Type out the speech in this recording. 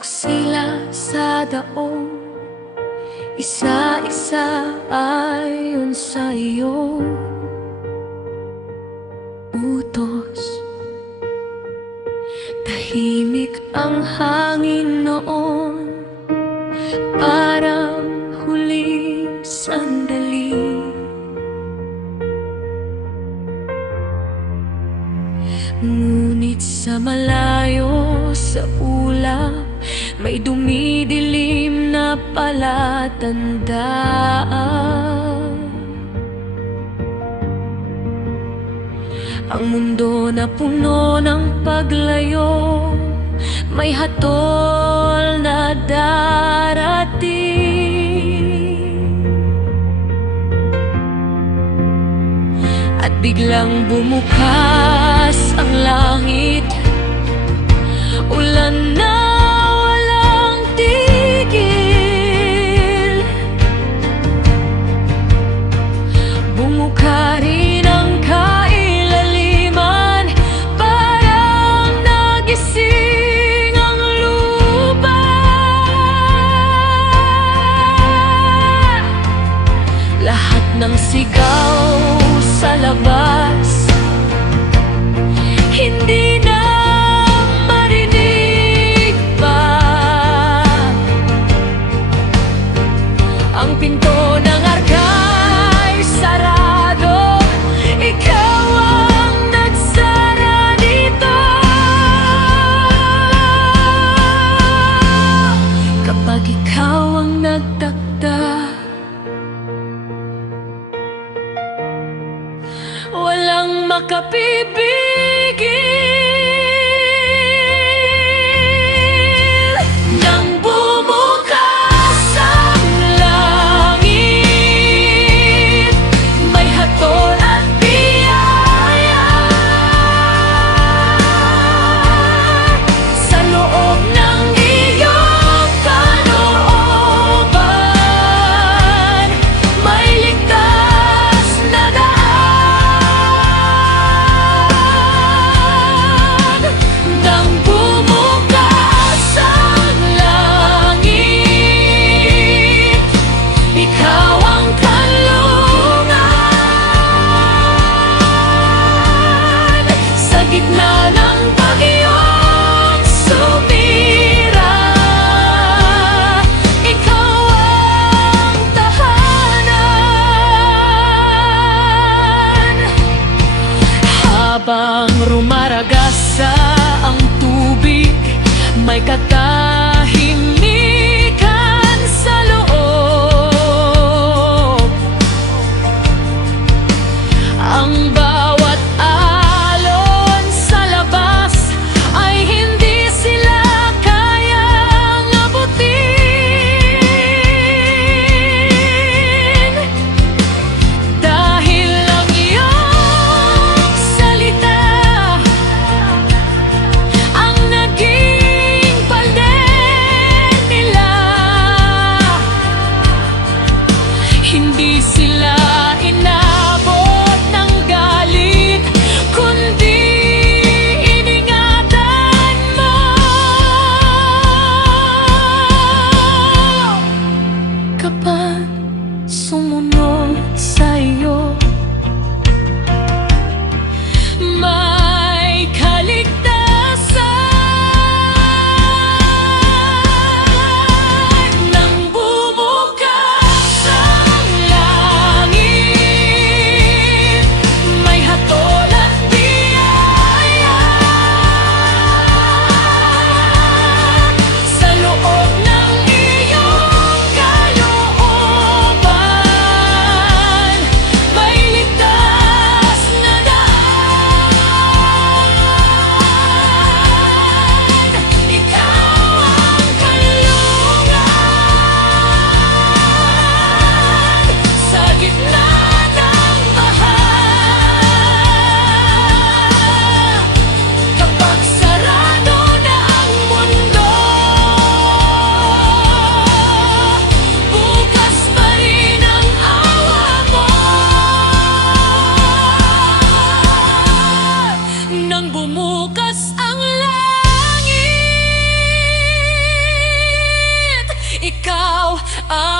sila sa daong, isa-isa ayon sa iyong utos. Tahimik ang hangin noon, parang huling sandali. Ngunit sa malayo sa ulap, may dumidilim na palatandaan. Ang mundo na puno ng paglayo, may hatol na darating. At biglang bumukas ang langit, ulan na walang tigil. Bumuka rin ang kailaliman, parang nagising ang lupa. Lahat ng sigaw sa labas, hindi na marinig pa. Ang pinto ng arkay sarado, ikaw ang nagsara dito. Kapag ikaw ang nagtakda, walang makapipigil. Nang bumukas ang langit, may hatol at biyaya. Sa loob ng iyong kalooban, may ligtas na daan. Nang bumukas ang langit, ikaw ang kanlungan. Sa gitna ng bagyong sumira, ikaw ang tahanan. Habang rumaragasa ang tubig, may katahimikan sa loob. Ang bawat alon sa labas ay hindi sila kayang abutin. Dahil ang iyong salita ang naging ang